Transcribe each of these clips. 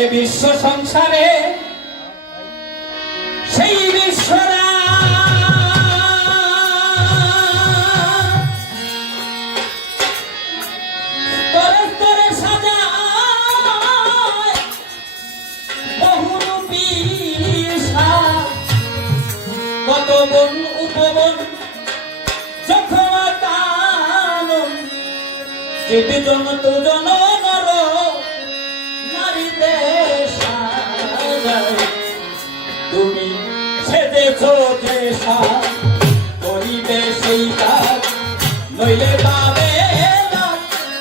এ বিশ্ব সংসারে সেই বিশ্বরা তরে তরে সাজায় বহুরূপী কত বন উপবন যখন তানন যেতে জনতু জন নর নারীতে সাজায় তুমি সেজেছ যে সাজ করিবে সেই কাজ নইলে পাবে না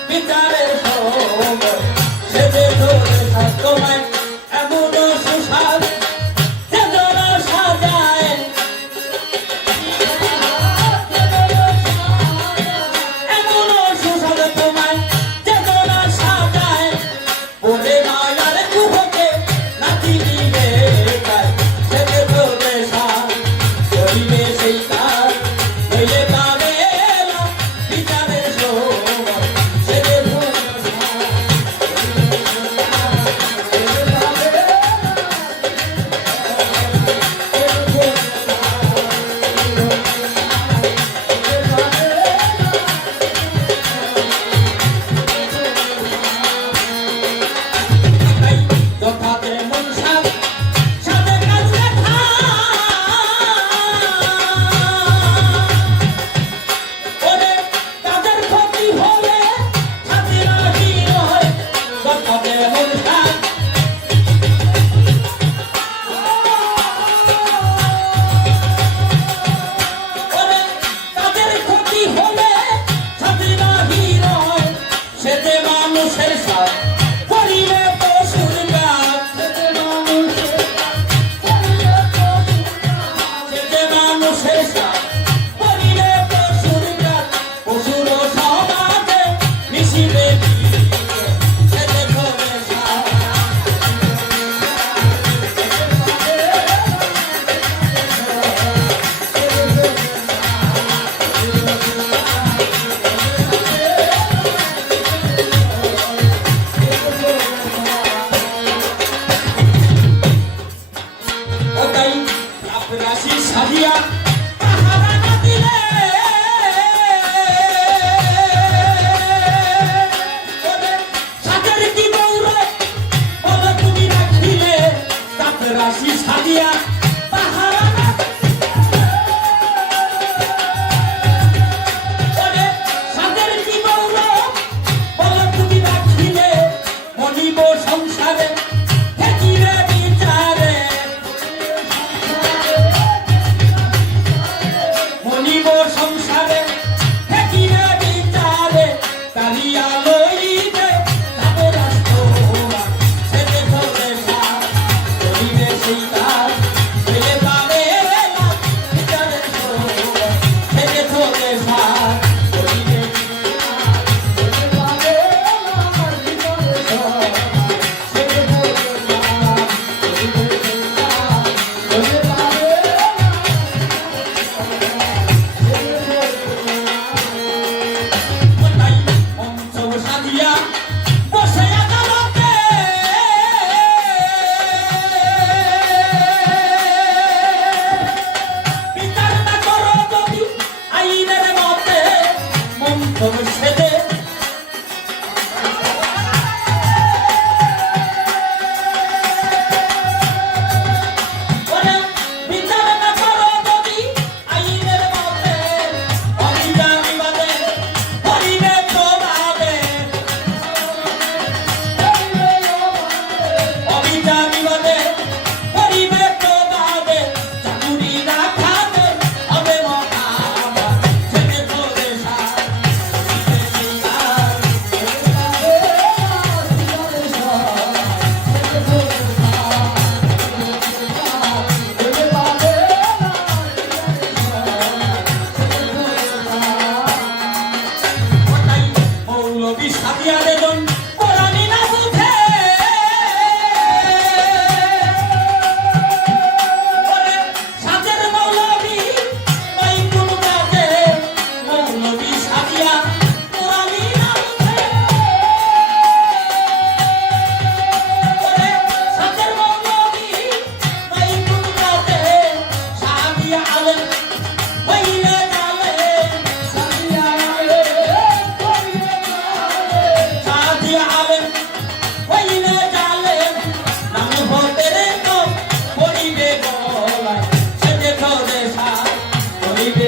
বিচারের সময় সেজেছ যে সাজ তোমায় এমন সুসাজ যে জন সাজায় এমন সুসাজ তোমায় যে জন সাজায় ওরে মায়ার কুহকে নাচি দিবে গায় সেজেছ যে সাজ করিবে সেই কাজ নইলে পাবে না বিচারের সময় সেজেছ যে সাজ যথা যেমন সাজ সাজে কাজ লেখা ওরে কাজের ক্ষতি হলে হাজিরা হয় যথা যেমন সাজ ওরে কাজের ক্ষতি হলে হাজিরা হয় সে যে মানুষের সাজ করিবে পশুর কাজ সে যে মানুষের সাজ করিবে পশুর কাজ পশুর সমাজে মিশিবে সে যে ঘরে সাজ ওটাই রাশি সাজিয়া পাহারা না দিলে ওরে সাজের কি গৌরব বলো তুমি রাখিলে রাশি সাজিয়া পাহারা না ওরে সাজের কি গৌরব বলো তুমি রাখিলে মনিব সংসারে ঠেকিবে বিচারে মনিব সংসারে ঠেকিবে বিচারে কালিয়া লইবে যাবে রাষ্ট্র সেজে ঘরে সাজ করিবে সেই কাজ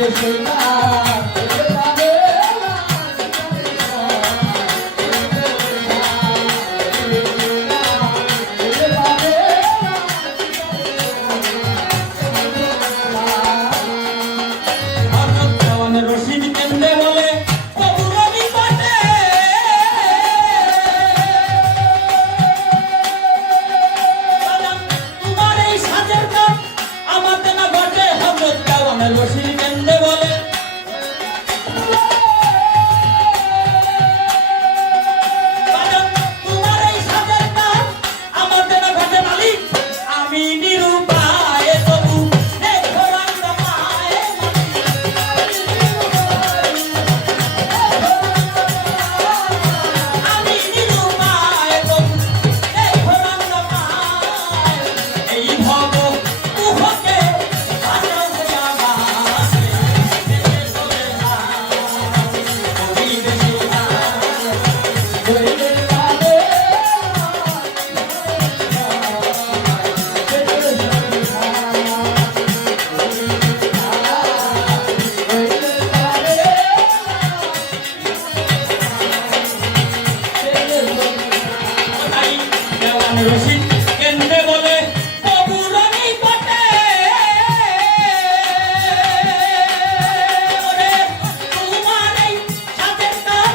দেশে না রশিদ কেন্দ্রে বলে কবুরনি পাটে তোমার এই সাজের কাজ আমাদের না ঘটে হযরত দেওয়ান রশিদ কেন্দ্রে বলে তোমার এই সাজের কাজ আমাদের না ঘটে মালিক আমি নিরুপায় তবু দেখো রঙ্গমায় আমি নিরুপায় তবু দেখো রঙ্গমায় এই ভব কুহকে বাঁচাও হে আমাকে দেশে চলে না ওই দেশে না ওই দেশে দেওয়ান রশিদ কেন্দ্রে বলে কবুরনি পাটে ওরে তোমার এই সাজের কাজ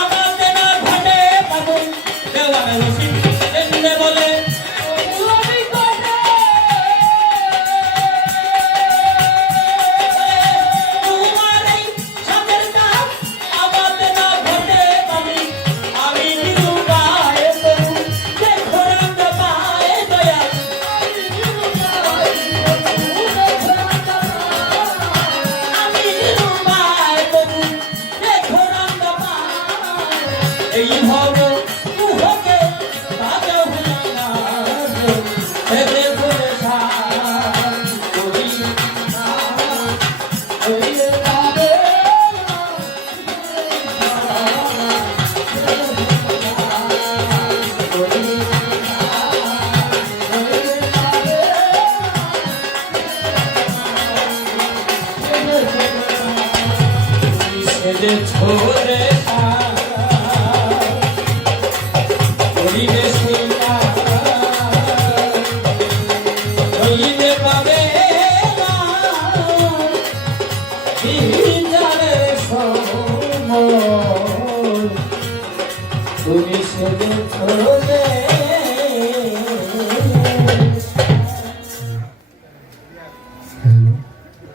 আমাদের না ঘটে বাবু দেওয়ান রশিদ কেন্দ্রে বলে কবুরনি পাটে তোমার এই সাজের কাজ আমাদের না ঘটে বাবু আমি নিরুপায় তবু দেখো রঙ্গমায় দয়া আমি নিরুপায় তবু দেখো রঙ্গমায় এই ভব কুহকে বাঁচাও হে আমাকে হেবে করে সার করি না হইলে যাবে সেজে ছোরে পরিবেশে হইলে পাবে না বিচারে সময় তুমি সেজে ছোরে